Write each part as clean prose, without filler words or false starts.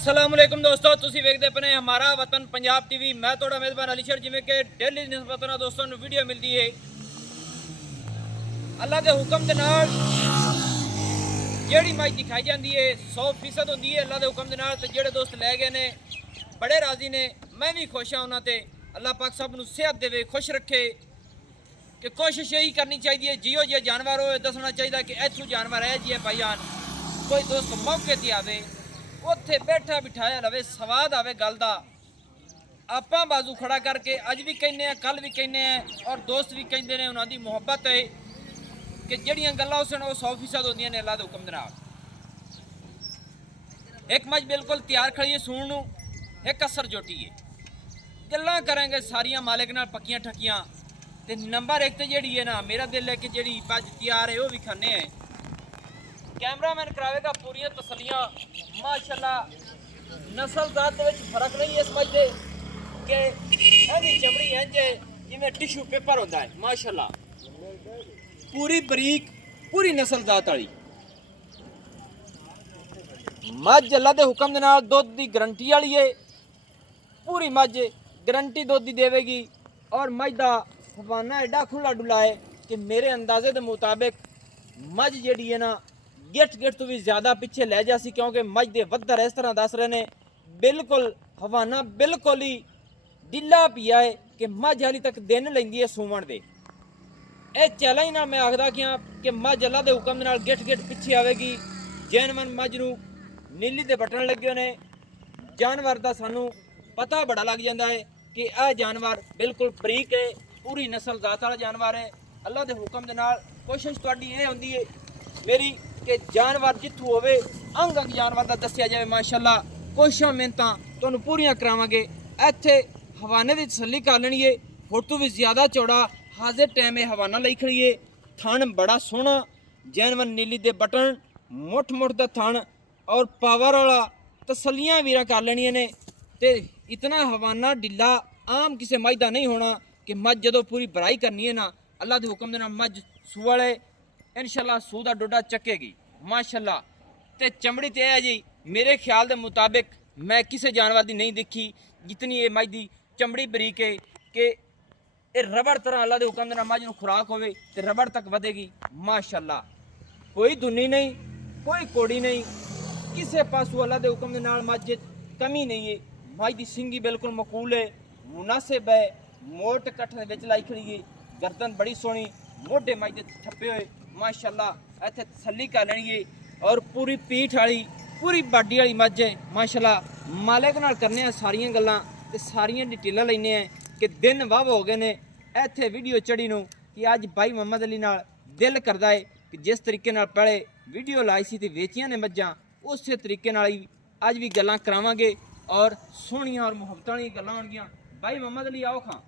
अस्सलाम वालेकुम दोस्तों, तुसी वेखदे पने हमारा वतन पंजाब टीवी। मैं थोड़ा मेजबान अलीशर। जिमें कि डेली निस्बत ना दोस्तों नूं वीडियो मिलती है अल्लाह के हुक्म के नाल जेड़ी मच दिखाई जाती है 100% होंदी है अल्लाह के हुक्म के नाल। ते जेड़े दोस्त लै गए ने बड़े राजी ने, मैं भी खुश हाँ उन्हां ते। अल्लाह पाक सब नूं सेहत देवे, खुश रखे। कि कोशिश यही करनी चाहिए जियो जिहे जानवर हो दसना चाहिए कि इत्थों जानवर है जिहे भाईजान कोई दोस्त मौके ते आवे उत्थे बैठा बिठाया लवे, स्वाद आवे गल दा। आपां बाजू खड़ा करके अज भी कहने हैं, कल भी कहने हैं और दोस्त भी कहते हैं। उन्होंने मुहब्बत है कि जड़ियाँ गल्लां उस 100% होंदियां ने अल्लाह दे हुक्म दे नाल। एक मज बिल्कुल तैयार खड़ी है सूण नूं, एक असर जोटी है। गल्लां करेंगे सारियां मालिक नाल पक्कियां ठक्कियां। ते नंबर एक ते जेड़ी है ना, मेरा दिल है कि जेड़ी मज तैयार है वह भी खाने हैं। कैमरामैन करावेगा पूरी तसलियां माशाल्लाह। नस्ल जात दे विच फर्क नहीं है इस मज दे कि इहदी चमड़ी इंज जिवें टिशू पेपर होंदा है माशाल्लाह। पूरी बरीक पूरी नस्ल जात वाली मज अल्लाह दे हुक्म दे नाल दुध दी गारंटी वाली है। पूरी मज गारंटी दुध दी देवेगी। और मज दा हवाना एडा खुला डुला है कि मेरे अंदाजे के मुताबिक मज जिहड़ी है ना गिट तो भी ज़्यादा पिछे लै जासी, क्योंकि मज दे वधर इस तरह दस रहे ने। बिल्कुल हवाना बिल्कुल ही ढिला पिया है कि मज हाली तक दिन लैंदी है सूवण दे। यह चैलेंज ना मैं आखदा कि मज अल्लाह दे हुक्म नाल गिट पिछे आवेगी। जैनवन मज नूं नीली दे बटन लगे ने। जानवर दा सानू पता बड़ा लग जाता है कि यह जानवर बिल्कुल बरीक है, पूरी नस्ल जात वाला जानवर है। अल्लाह दे हुक्म दे नाल कोशिश तुहाडी ये होंदी है मेरी कि जानवर जिथों होवे अंग अंग जानवर का दसिया जाए माशाल्लाह। कोशिशां मेहनतां तुहानूं पूरियां करावांगे। इत्थे हवाने की तसल्ली कर लेनी है। फोटो भी ज़्यादा चौड़ा हाजिर टाइम है हवाना लई खड़ी है। थण बड़ा सोहना जैनवन नीली दे बटन मुठ दा थण और पावर वाला तसलियां वीरां कर लेनियां ने। ते इतना हवाना ढिला आम किसी मज का नहीं होना कि मज जदों पूरी बराई करनी है ना अल्लाह के हुक्म दे नाल मज सूअल है इंशाल्लाह सूह दा डोडा चकेगी माशाल्लाह। ते चमड़ी ते है जी मेरे ख्याल के मुताबिक मैं किसी जानवर की नहीं देखी जितनी ये मज की चमड़ी बरीक है कि ये रबड़ तरह अल्लाह के हुक्म दे नाल मज नूं खुराक होवे ते रबड़ तक वधेगी माशाल्लाह। कोई धुनी नहीं, कोई कोड़ी नहीं, किसी पासों अल्लाह के हुक्म दे नाल मज कमी नहीं है। मज की सिंगी बिल्कुल मकूल है, मुनासिब है, मोट कट्ठ विच लाई खड़ी है। गर्दन बड़ी सोहनी, मोढे मज दे ठप्पे हुए माशाल्लाह। इत्थे तसल्ली कर लेनी है। और पूरी पीठ वाली पूरी बाडी वाली मज है माशाल्लाह। मालिक नाल करने हैं सारियां गल्लां ते सारियां डिटेलां लैने हैं कि दिन वाह हो गए ने इत्थे वीडियो चढ़ी नूं कि अज भाई मोहम्मद अली नाल दिल करदा है कि जिस तरीके नाल पहले वीडियो लाई सी ते वेचियां ने मज्जां उस तरीके नाल ही अज भी गल्लां करावांगे और सोहणियां और मुहब्बतां वाली गल्लां होणगियां। भाई मोहम्मद अली आओ खां।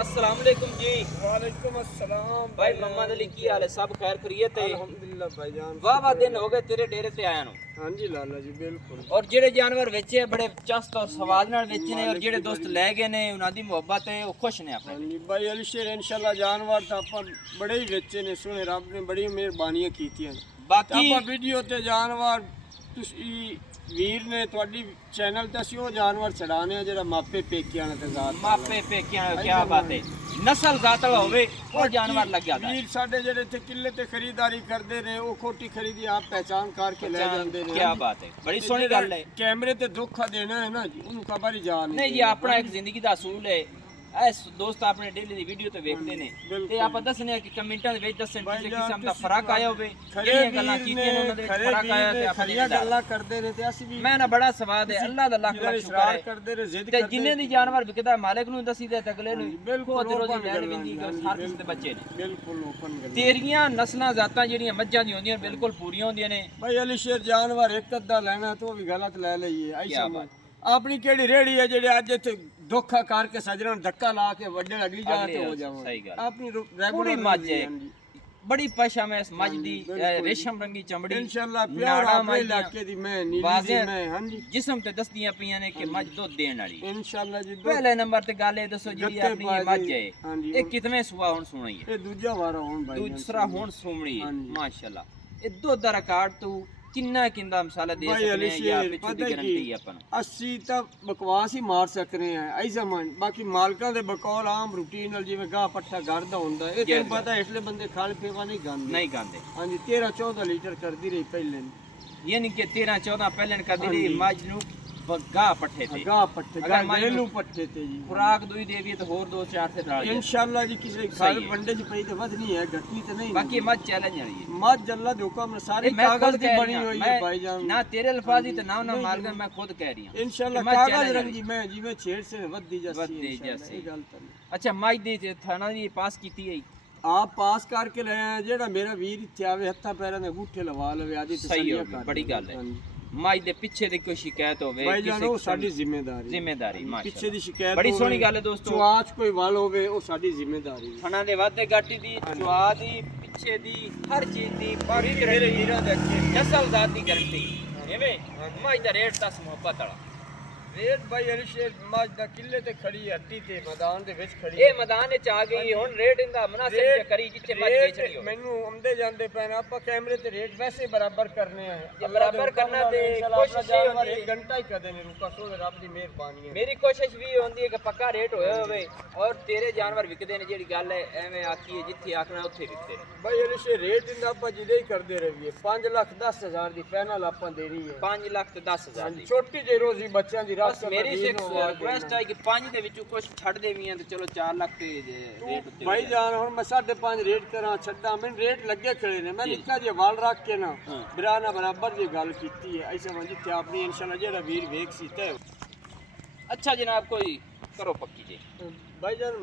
अस्सलाम वालेकुम जी। वालेकुम अस्सलाम भाई मोहम्मद अली की हाल है? सब खैर खैरियत है? अल्हम्दुलिल्लाह भाईजान। वाह दिन हो गए तेरे डेरे ते आया नु। हाँ जी लाला जी बिल्कुल। और जेड़े जानवर बेचे बड़े चस्त और स्वाद नाल बेचे ने और जेड़े दोस्त लै गए ने उन्हां दी मुहब्बत है वो खुश ने अपने। हाँ जी भाई अलीशर इंशाल्लाह जानवर तो आप बड़े ही बेचे ने, सोने रब ने बड़ी मेहरबानियां कीतियां। बाकी आप वीडियो ते जानवर तुसी वीर ने ਤੁਹਾਡੀ चैनल ते ਅਸੀਂ ਉਹ जानवर ਛਡਾਣੇ ਆ ਜਿਹੜਾ ਮਾਪੇ ਪੇਕਿਆਂ ਨੇ ਤੇ ਜ਼ਾਤ मापे पेकियां क्या बात है। नस्ल जात वाला होवे वो जानवर लग जाता है। वीर ਸਾਡੇ ਜਿਹੜੇ ਇੱਥੇ ਕਿੱਲੇ ਤੇ ਖਰੀदारी ਕਰਦੇ ਨੇ ਉਹ ਖੋਟੀ ਖਰੀਦੀ ਆਪ ਪਹਿਚਾਨ ਕਰਕੇ ਲੈ ਜਾਂਦੇ ਨੇ। क्या बात है, बड़ी सोहनी गल है। कैमरे ते धोखा देना है ना जी ਉਹਨੂੰ खबर ही जान नहीं जी अपना एक जिंदगी का असूल है। ऐस दोस्त अपने डेली दी वीडियो ते देखते ने ते आप दसने कि कमेंटां दे विच दसन कि किस्म दा फर्क आया होवे जेड़ियां गल्लां कीतियां ने उन्हां दे विच फर्क आया ते खरिया गल्लां करदे ने ते ਅਸੀਂ भी मैं ना बड़ा सवाद है अल्लाह दा लाख लाख शुक्र है ਕਰਦੇ ਨੇ ਜ਼ਿੱਦ ते जिन्ने दी जानवर विकदा मालिक नु दसी दे अगले नु बिल्कुल बिल्कुल रोजी लैण विंदी हर किस्म दे बच्चे ने। बिल्कुल ओपन कर तेरियां नस्लां जातां जेड़ियां मज्जां दी होंदियां बिल्कुल पूरियां होंदियां ने। भाई अलीशर जानवर एक अद्धा लेना तो भी गलत ले लईए क्या ऐसा बात। ਆਪਣੀ ਕਿਹੜੀ ਰੇੜੀ ਹੈ ਜਿਹੜੇ ਅੱਜ ਇੱਥੇ ਧੋਖਾ ਕਰਕੇ ਸਜਣਾ ਨੂੰ ਧੱਕਾ ਲਾ ਕੇ ਵੱਡੇ ਅਗਲੀ ਜਗ੍ਹਾ ਤੇ ਹੋ ਜਾਵਾਂ। सही गल ਆਪਣੀ पूरी मज है बड़ी पशा में इस मज दी रेशम रंगी चमड़ी इंशाल्लाह प्यार अपने इलाके दी मैं नीली दी मैं हां जी जिस्म ते दसदियां पियां ने कि मज दुध देण वाली। इंशाल्लाह जी पहले नंबर ते गल ए दसो जी अपनी ये मज है हां जी ये कितने सुबह हुन सुणी है? ये दूजा वारा हुन भाई दूसरा हुन सुमणी है माशाल्लाह। ਇਹ ਦੁੱਧ ਦਾ ਰਿਕਾਰਡ ਤੂੰ ਕਿੰਨਾ ਕਿੰਦਾ ਮਸਾਲਾ ਦੇ ਭਾਈ ਸਕਦੇ ਅਲੀ ਆ ਜਾਂ ਸ਼ੇਰ ਪਿੱਛੇ ਪਤਾ ਦੀ ਗਾਰੰਟੀ ਕੀ ਆਪਾਂ ਨੂੰ? ਅਸੀਂ ਤਾਂ ਬਕਵਾਸ ਹੀ ਮਾਰ ਸਕਨੇ ਆ ਐਸਾ ਮਨ ਬਾਕੀ ਮਾਲਕਾਂ ਦੇ ਬਕੌਲ ਆਮ ਰੂਟੀਨ ਨਾਲ ਜਿਵੇਂ ਗਾਹ ਪੱਠਾ ਘਰ ਦਾ ਹੁੰਦਾ ਇਹ ਤੈਨੂੰ ਪਤਾ ਇਸਲੇ ਬੰਦੇ ਖਾਲ ਪੀਵਾ ਨਹੀਂ ਗਾਂਦੇ ਨਹੀਂ ਗਾਂਦੇ। ਹਾਂਜੀ 13 14 ਲੀਟਰ ਕਰਦੀ ਰਹੀ ਪਹਿਲੇ ਯਾਨੀ ਕਿ 13 14 ਪਹਿਲਣ ਕਰਦੀ ਰਹੀ ਮੱਝ ਨੂੰ ਗਾਹ ਪੱਠੇ ਤੇ ਗਾਹ ਪੱਠੇ ਅਗਰ ਮੱਝ ਘਰੇਲੂ ਨੂੰ ਪੱਠੇ ਤੇ ਜੀ ਖੁਰਾਕ ਦੂਈ ਦੇ ਵੀ ਤੇ ਹੋਰ 2-4 ਤੇ ਨਾਲ ਇਨਸ਼ਾਅੱਲਾ ਜੀ ਕਿਸੇ ਸਹੀ ਖਾਲ ਹੈ। ਵੰਡੇ ਚ ਪਈ ਤੇ ਵਧਣੀ ਹੈ ਘਟਣੀ ਤੇ ਨਹੀਂ ਬਾਕੀ ਮੱਝ ਚੈਲੰਜ ਵਾਲੀ ਹੈ। ਮੱਝ ਅੱਲਾ ਦੇ ਹੁਕਮ ਨਾਲ ਸਾਰੇ ਮੈਂ ਕਾਗਜ਼ ਖੁਦ ਦੀ ਕਹਿ ਬਣੀ ਰਹੀ ਹੋਈ ਹਾਂ, ਹੈ ਭਾਈ ਜਾਨ ਨਾ ਤੇਰੇ ਅਲਫਾਜ਼ ਹੀ ਤੇ ਨਾ ਨਹੀਂ, ਮਾਲਕਾਂ ਮੈਂ ਖੁਦ ਕਹਿ ਰਹੀ ਹਾਂ ਇਨਸ਼ਾਅੱਲਾ ਮੱਝ ਕਾਗਜ਼ challenge ਰੰਗੀ ਮੈਂ ਜਿਵੇਂ ਛੇੜ ਸੇ ਵੱਧਦੀ ਜਾਸੀ ਵੱਧਦੀ ਇਨਸ਼ਾਅੱਲਾ, ਜਾਸੀ। ਇਹ ਗੱਲ ਤਾਂ ਨਹੀਂ। ਅੱਛਾ ਮੱਝ ਦੀ ਤੇ ਥਾਣਾ ਦੀ ਪਾਸ ਕੀਤੀ ਹੈ ਆਪ ਪਾਸ ਕਰਕੇ ਲੈ ਆਇਆ ਜਿਹੜਾ ਮੇਰਾ ਵੀਰ ਇੱਥੇ ਆਵੇ ਹੱਥਾਂ ਪੈਰਾਂ ਦੇ ਗੂਠੇ ਲਵਾ ਲਵੇ ਆਦੀ ਸਹੀ ਹੋ ਗਈ, ਬੜੀ ਗੱਲ ਹੈ। ਮੱਝ ਦੇ ਪਿੱਛੇ ਦੀ ਕੋਈ ਸ਼ਿਕਾਇਤ ਹੋਵੇ ਭਾਈ ਜਾਨ ਉਹ ਕਿਸਮ ਸਾਡੀ ਜ਼ਿੰਮੇਵਾਰੀ ਜ਼ਿੰਮੇਦਾਰੀ ਪਿੱਛੇ ਮਾਸ਼ਾਅੱਲਾ ਦੀ ਸ਼ਿਕਾਇਤ ਬੜੀ ਸੋਹਣੀ ਹੋਵੇ, ਗੱਲ ਹੈ ਦੋਸਤੋ। ਚੁਆਚ ਕੋਈ ਵਾਲ ਹੋਵੇ ਉਹ ਸਾਡੀ ਜ਼ਿੰਮੇਵਾਰੀ ਹੈ। ਥਣਾ ਦੇ ਵਾਧੇ ਗਾਟੀ ਦੀ ਚੁਆ ਦੀ ਪਿੱਛੇ ਦੀ ਹਰ ਚੀਜ਼ ਦੀ ਪੂਰੀ ਮੇਰੇ ਵੀਰਾਂ ਦੇ ਅੱਗੇ ਨਸਲ ਜ਼ਾਤ ਦੀ ਗਾਰੰਟੀ ਐਵੇਂ ਮੱਝ ਦਾ ਰੇਟ 10 ਮੁਹੱਬਤ ਵਾਲਾ ਰੇਟ ਭਾਈ ਅਲੀ ਸ਼ੇਰ ਮੱਝ ਦਾ ਕਿੱਲੇ ਤੇ ਖੜੀ ਹੱਟੀ ਤੇ ਮੈਦਾਨ ਦੇ ਵਿੱਚ ਖੜੀ ਇਹ ਮੈਦਾਨ ਵਿੱਚ ਆ ਗਈ ਹੁਣ ਰੇਟ ਇਹਦਾ ਮੁਨਾਸਿਬ ਜਿਹਾ ਕਰੀ ਜਿੱਥੇ ਮੱਝ ਵੇਚਣੀ ਹੋ ਮੈਨੂੰ ਆਉਂਦੇ ਜਾਂਦੇ ਪੈਣ ਆਪਾਂ ਕੈਮਰੇ ਤੇ ਰੇਟ ਵੈਸੇ ਬਰਾਬਰ ਕਰਨੇ ਆ ਜੇ ਬਰਾਬਰ ਕਰਨਾ ਤੇ ਕੋਸ਼ਿਸ਼ ਇਹ ਹੁੰਦੀ ਹੈ। ਇੱਕ ਘੰਟਾ ਹੀ ਕਦੇ ਨਹੀਂ ਰੁਕਾ ਸੋ ਰੱਬ ਦੀ ਮਿਹਰਬਾਨੀ ਹੈ ਮੇਰੀ ਕੋਸ਼ਿਸ਼ ਵੀ ਇਹ ਹੁੰਦੀ ਹੈ ਕਿ ਪੱਕਾ ਰੇਟ ਹੋਇਆ ਹੋਵੇ ਔਰ ਤੇਰੇ ਜਾਨਵਰ ਵਿਕਦੇ ਨੇ ਜਿਹੜੀ ਗੱਲ ਹੈ ਐਵੇਂ ਆਖੀਏ ਜਿੱਥੇ ਆਖਣਾ ਉੱਥੇ ਵਿਕਦੇ ਨੇ ਭਾਈ ਅਲੀ ਸ਼ੇਰ ਰੇਟ ਇਹਦਾ ਆਪਾਂ ਜਿਹਦੇ ਹੀ ਕਰਦੇ ਰਹੀਏ 5,10,000 ਦੀ ਫਾਈਨਲ ਆਪਾਂ ਦੇ ਰਹੀ ਹੈ 5 ਲੱਖ ਤੇ 10,000 ਦੀ ਛੋਟੀ ਜਿਹੀ ਰੋਜ਼ੀ ਬੱਚਿਆਂ ਦੀ ਬਸ ਮੇਰੀ ਰਿਕੁਐਸਟ ਹੈ ਕਿ 5 ਦੇ ਵਿੱਚੋਂ ਕੁਝ ਛੱਡ ਦੇਵੀਆਂ ਤੇ ਚਲੋ 4 ਲੱਖ ਤੇ ਰੇਟ ਉੱਤੇ ਭਾਈ ਜਾਨ ਹੁਣ ਮੈਂ 5.5 ਰੇਟ ਕਰਾਂ ਛੱਡਾਂ ਮੈਨੂੰ ਰੇਟ ਲੱਗੇ ਖੜੇ ਨੇ ਮੈਂ ਨਿੱਕਾ ਜਿਹਾ ਵਾਲ ਰੱਖ ਕੇ ਨਾ ਬਿਰਾ ਨਾਲ ਬਰਾਬਰ ਜੀ ਗੱਲ ਕੀਤੀ ਹੈ ਐਸੇ ਮੈਂ ਜਿੱਥੇ ਆਪਣੀ ਇਨਸ਼ਾਅੱਲਾ ਜਿਹੜਾ ਵੀਰ ਵੇਖ ਸੀ ਤੇ ਅੱਛਾ ਜਨਾਬ ਕੋਈ ਕਰੋ ਪੱਕੀ ਜੀ ਭਾਈ ਜਾਨ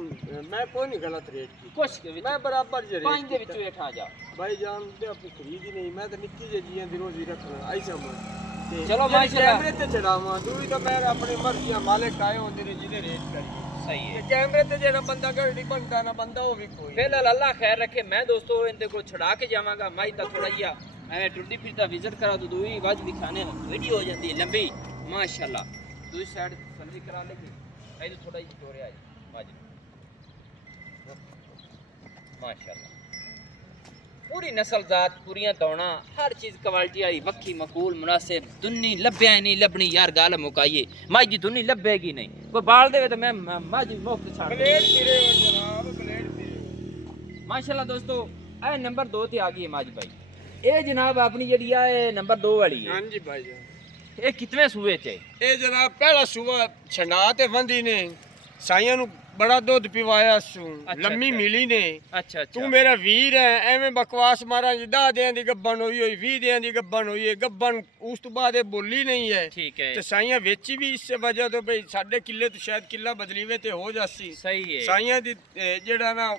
ਮੈਂ ਕੋਈ ਨਹੀਂ ਗਲਤ ਰੇਟ ਕੀਤੀ ਕੁਛ ਦੇ ਵਿੱਚ ਮੈਂ ਬਰਾਬਰ ਜੇ 5 ਦੇ ਵਿੱਚੋਂ ਹੇਠਾਂ ਜਾ ਭਾਈ ਜਾਨ ਤੇ ਆਪਣੀ ਖਰੀਦ ਹੀ ਨਹੀਂ ਮੈਂ ਤਾਂ ਨਿੱਕੀ ਜਿਹੀ ਜੀਆਂ ਦੀ ਰੋਜ਼ੀ ਰੱਖਣਾ ਐਸਾ ਮੈਂ ਚਲੋ ਮਾਸ਼ਾਅੱਲਾ। ਕੈਮਰੇ ਤੇ ਚੜਾਵਾਂ ਦੂਈ ਤਾਂ ਮੈਂ ਆਪਣੀ ਮਰਜ਼ੀਆਂ ਮਾਲਕ ਆਏ ਹੁੰਦੇ ਨੇ ਜਿਹਦੇ ਰੇਟ ਕਰੀਏ ਸਹੀ ਹੈ ਤੇ ਕੈਮਰੇ ਤੇ ਜਿਹੜਾ ਬੰਦਾ ਗੜੜੀ ਬਣਦਾ ਨਾ ਬੰਦਾ ਉਹ ਵੀ ਕੋਈ ਫਿਲਹਾਲ ਅੱਲਾ ਖੈਰ ਰੱਖੇ ਮੈਂ ਦੋਸਤੋ ਇਹਦੇ ਕੋਲ ਛੜਾ ਕੇ ਜਾਵਾਂਗਾ ਮਾਈ ਤਾਂ ਥੋੜਾ ਜਿਹਾ ਐਵੇਂ ਟੁਰਦੀ ਫਿਰਦਾ ਵਿਜ਼ਿਟ ਕਰਾ ਦੋ ਦੂਈ ਵਾਜ ਦਿਖਾਣੇ ਵੀਡੀਓ ਹੋ ਜਾਂਦੀ ਹੈ ਲੰਬੀ ਮਾਸ਼ਾਅੱਲਾ ਦੂਜੀ ਸਾਈਡ ਸੰਦੀ ਕਰਾ ਲੇਗੀ ਇਹ ਥੋੜਾ ਜਿਹਾ ਟੋਰਿਆ ਜੀ ਵਾਜ ਮਾਸ਼ਾਅੱਲਾ पूरी नस्ल जात पूरियां दौना हर चीज क्वालिटी आई वक्की मकूल मुनासिब दुन्नी लभ्या नहीं लभनी यार गाल मुकाइए माई जी दुन्नी लभेगी नहीं कोई बाल देवे तो मैं माई जी मुफ्त छाड़ ब्लेड फिरे जनाब ब्लेड फिरे माशाल्लाह दोस्तों ए नंबर 2 ते आ गई है माज भाई ए जनाब अपनी जेडी है नंबर 2 वाली है हां जी भाई जान ए कितने सूबे च है ਇਹ ਜਨਾਬ ਪਹਿਲਾ ਸੂਆ ਛੰਡਾ ਤੇ ਵੰਦੀ ਨੇ ਸਾਈਆਂ ਨੂੰ ਬੜਾ ਦੁੱਧ ਪਿਵਾਇਆ ਸੂ ਲੰਮੀ ਮਿਲੀ ਨੇ अच्छा अच्छा ਤੂੰ ਮੇਰਾ ਵੀਰ ਹੈ ਐਵੇਂ ਬਕਵਾਸ ਮਾਰਾਂ ਜਿੱਦਾਂ ਦਿਆਂ ਦੀ ਗੱਬਣ ਹੋਈ ਹੋਈ 20 ਦਿਆਂ ਦੀ ਗੱਬਣ ਹੋਈ ਹੈ ਗੱਬਣ ਉਸ ਤੋਂ ਬਾਅਦ ਇਹ ਬੋਲੀ ਨਹੀਂ ਹੈ ठीक है ਤੇ ਸਾਈਆਂ ਵੇਚੀ ਵੀ ਇਸੇ ਵਜ੍ਹਾ ਤੋਂ ਬਈ ਸਾਡੇ ਕਿੱਲੇ ਤੋਂ ਸ਼ਾਇਦ ਕਿੱਲਾ ਬਦਲੀਵੇ ਤੇ ਹੋ ਜਾਸੀ सही है ਸਾਈਆਂ ਦੀ ਜਿਹੜਾ ਨਾ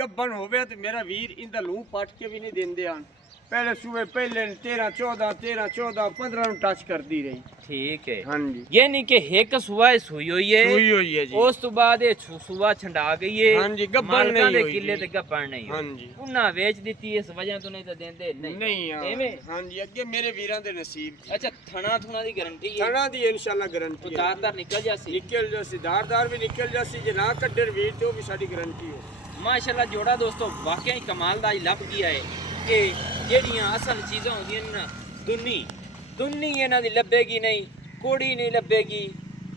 ਗੱਬਣ ਹੋਵੇ ਤੇ ਮੇਰਾ ਵੀਰ ਇਹਦਾ ਲੂਹ ਪੱਟ ਕੇ ਵੀ ਨਹੀਂ ਦਿੰਦੇ ਹਨ ਪਹਿਲੇ ਸੂਏ ਪਹਿਲੇ 13 14 13 14 15 ਨੂੰ ਟੱਚ ਕਰਦੀ ਰਹੀ ठीक है ਹਾਂਜੀ यानी कि एक सुबह सुई हुई है ਸੂਈ ਹੋਈ ਹੈ ਜੀ ਉਸ ਤੋਂ ਬਾਅਦ ਇਹ ਸੂਆ ਛੰਡਾ ਗਈ ਏ ਹਾਂਜੀ, ਗੱਭਣ ਮਾਲਕਾਂ ਨਹੀਂ ਦੇ ਹੋਈ ਕਿੱਲੇ ਜੀ। ਤੇ ਗੱਭਣ ਨਹੀਂ ਹੋਈ ਹਾਂਜੀ ਉਹਨਾਂ ਵੇਚ ਦਿੱਤੀ ਇਸ ਵਜ੍ਹਾ ਤੋਂ ਨਹੀਂ ਤਾਂ ਦਿੰਦੇ ਨਹੀਂ ਨਹੀਂ ਐਵੇਂ ਹਾਂਜੀ ਅੱਗੇ ਮੇਰੇ ਵੀਰਾਂ ਦੇ ਨਸੀਬ ਅੱਛਾ ਥਣਾ ਥੁਣਾ ਦੀ ਗਾਰੰਟੀ ਹੈ ਥਣਾ ਦੀ ਇਨਸ਼ਾਅੱਲਾ ਗਾਰੰਟੀ ਹੈ ਉਤਾਰਦਾਰ ਨਿਕਲ ਜਾਸੀ ਨਿਕਲ ਜਾਸੀ ਦਾਰਦਾਰ ਵੀ ਨਿਕਲ ਜਾਸੀ ਜੇ ਨਾ ਕੱਢੇ ਵੀਰ ਤੇ ਉਹ ਵੀ ਸਾਡੀ ਗਾਰੰਟੀ ਹੈ ਮਾਸ਼ਾਅੱਲਾ ਜੋੜਾ ਦੋਸਤੋ ਵਾਕਿਆ ਹੀ ਕਮਾਲ ਦਾ ਹੀ ਲੱਭ ਗਿਆ ਹੈ ਕਿ ਜਿਹੜੀਆਂ ਅਸਲ ਚੀਜ਼ਾਂ ਹੁੰਦੀਆਂ ਨੇ ਨਾ ਦੁੰਨੀ ਇਹਨਾਂ ਦੀ ਲੱਭੇਗੀ ਨਹੀਂ ਕੋੜੀ ਨਹੀਂ ਲੱਭੇਗੀ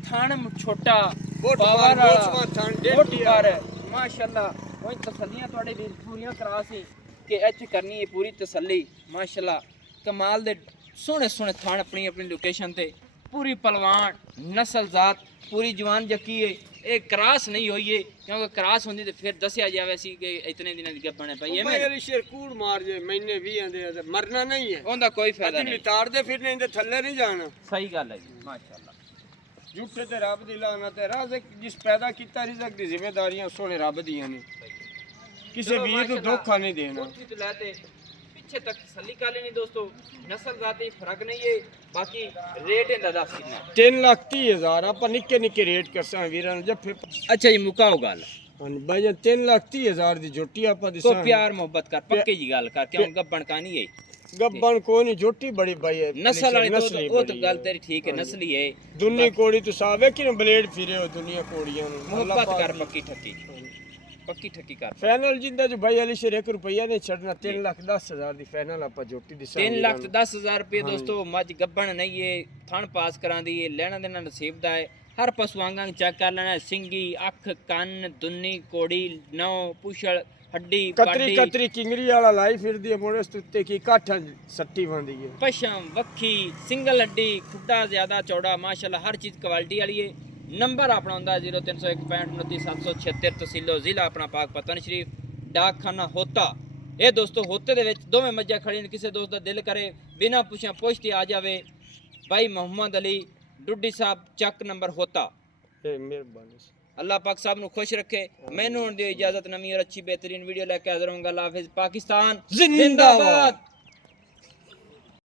ਥਣ ਛੋਟਾ ਬਹੁਤ ਪਾਵਰ ਬਹੁਤ ਸਮਾਂ ਥਣ ਡੇਢੀ ਆ। ਪਰ ਮਾਸ਼ਾਅੱਲਾ ਕੋਈ ਤਸੱਲੀਆਂ ਤੁਹਾਡੇ ਵੀਰ ਪੂਰੀਆਂ ਕਰਾ ਸੀ ਕਿ ਇੱਥੇ ਕਰਨੀ ਹੈ ਪੂਰੀ ਤਸੱਲੀ ਮਾਸ਼ਾਅੱਲਾ ਕਮਾਲ ਦੇ ਸੋਹਣੇ ਸੋਹਣੇ ਥਣ ਆਪਣੀ ਆਪਣੀ ਲੋਕੇਸ਼ਨ ਤੇ पूरी पलवान नस्ल जात पूरी जवान जकी है ये क्रास नहीं हुई है क्योंकि क्रास होंदी तो फिर दसिया जावे सी कि इतने दिनों दी गब्बन है भाई मैं अली शेर कूड़ मार जे महीने 20 दे मरना नहीं है ओंदा कोई फायदा नहीं नितार दे फिर नहीं थल्ले नहीं जाना सही गल है जी माशाअल्लाह झूठे ते रब दी लानत है राज़िक जिस पैदा कीता रिज़्क दी जिम्मेदारियां सोने रब दियां ने किसी वीर को धोखा नहीं देना उठी तो लाते पीछे तक तसल्ली कर लेनी दोस्तों नस्ल जाती फर्क नहीं है बाकी रेट इंदा दस कितना 3,30,000 ਆਪਾਂ ਨਿੱਕੇ ਨਿੱਕੇ ਰੇਟ ਕਰਸਾਂ ਵੀਰਾਂ ਨੂੰ ਜੱਫੇ अच्छा जी मुकाओ गल ਹਾਂਜੀ ਬਾਈ ਜੀ 3,30,000 ਦੀ ਜੋਟੀ ਆਪਾਂ तो ਦਿਸਾਂ प्यार मोहब्बत कर पक्के जी गल कर क्यों गब्बन का नहीं है ਗੱਬਣ ਕੋਈ ਨਹੀਂ ਜੋਟੀ ਬੜੀ ਬਾਈ ਹੈ नस्ल वाली ਨਸਲੀ तो वो तो बड़ी गल है। तेरी ठीक है नस्ली है ਦੁਨੀ ਕੋੜੀ ਤੂੰ ਸਾਵੇ ਕਿ ਬਲੇਡ ਫਿਰੇ ਹੋ ਦੁਨੀਆ ਕੋੜੀਆਂ ਨੂੰ मोहब्बत कर पक्की ठक्की ਪੱਕੀ ਠੱਕੀ ਕਰ ਫਾਈਨਲ ਜਿੰਦਾ ਜੋ ਭਾਈ ਅਲੀ ਸ਼ੇਰ 1 ਰੁਪਈਆ ਨਹੀਂ ਛੱਡਣਾ 3,10,000 ਦੀ ਫਾਈਨਲ ਆਪਾਂ ਝੋਟੀ ਦੀ 3,10,000 ਰੁਪਏ ਦੋਸਤੋ ਮੱਝ ਗੱਬਣ ਨਹੀਂ ਏ ਥਣ ਪਾਸ ਕਰਾਂਦੀ ਏ ਲੈਣਾ ਦੇਣਾ ਨਸੀਬ ਦਾ ਹੈ ਹਰ ਪਸ਼ੂ ਆਂਗਾਂ ਚੈੱਕ ਕਰ ਲੈਣਾ ਸਿੰਗੀ ਅੱਖ ਕੰਨ ਦੁੰਨੀ ਕੋੜੀ ਨੌ ਪੁਛਲ ਹੱਡੀ ਕਤਰੀ ਕਤਰੀ ਕਿੰਗਰੀ ਵਾਲਾ ਲਾਈ ਫਿਰਦੀ ਹੈ ਮੋੜੇ ਉੱਤੇ ਕੀ ਕਾਠਾਂ ਸੱਟੀ ਬੰਦੀ ਹੈ ਪਸ਼ਮ ਵੱਖੀ ਸਿੰਗਲ ਹੱਡੀ ਖੁੱਡਾ ਜ਼ਿਆਦਾ ਚੌੜਾ ਮਾਸ਼ਾਅੱਲਾ ਹਰ ਚੀਜ਼ ਕੁਆਲਿਟੀ ਵਾਲੀ ਏ ਨੰਬਰ ਆਪਣਾ ਹੁੰਦਾ 0301659776 ਤਹਿਸੀਲੋ ਜ਼ਿਲ੍ਹਾ ਆਪਣਾ ਪਾਕ ਪਤਨ ਸ਼ਰੀਫ ਡਾਕਖਾਨਾ ਹੋਤਾ ਇਹ ਦੋਸਤੋ ਹੋਤੇ ਦੇ ਵਿੱਚ ਦੋਵੇਂ ਮੱਝਾਂ ਖੜੀਆਂ ਨੇ ਕਿਸੇ ਦੋਸਤ ਦਾ ਦਿਲ ਕਰੇ ਬਿਨਾਂ ਪੁੱਛਿਆ ਪੁੱਛਤੀ ਆ ਜਾਵੇ ਭਾਈ ਮੁਹੰਮਦ ਅਲੀ ਡੁੱਡੀ ਸਾਹਿਬ ਚੱਕ ਨੰਬਰ ਹੋਤਾ ਇਹ ਮਿਹਰਬਾਨੀ अल्लाह पाक साहब नु खुश रखे मैनू दियो इजाजत नवी और अच्छी बेहतरीन वीडियो लेके हाजिर होऊंगा अल्लाह हाफिज पाकिस्तान जिंदाबाद।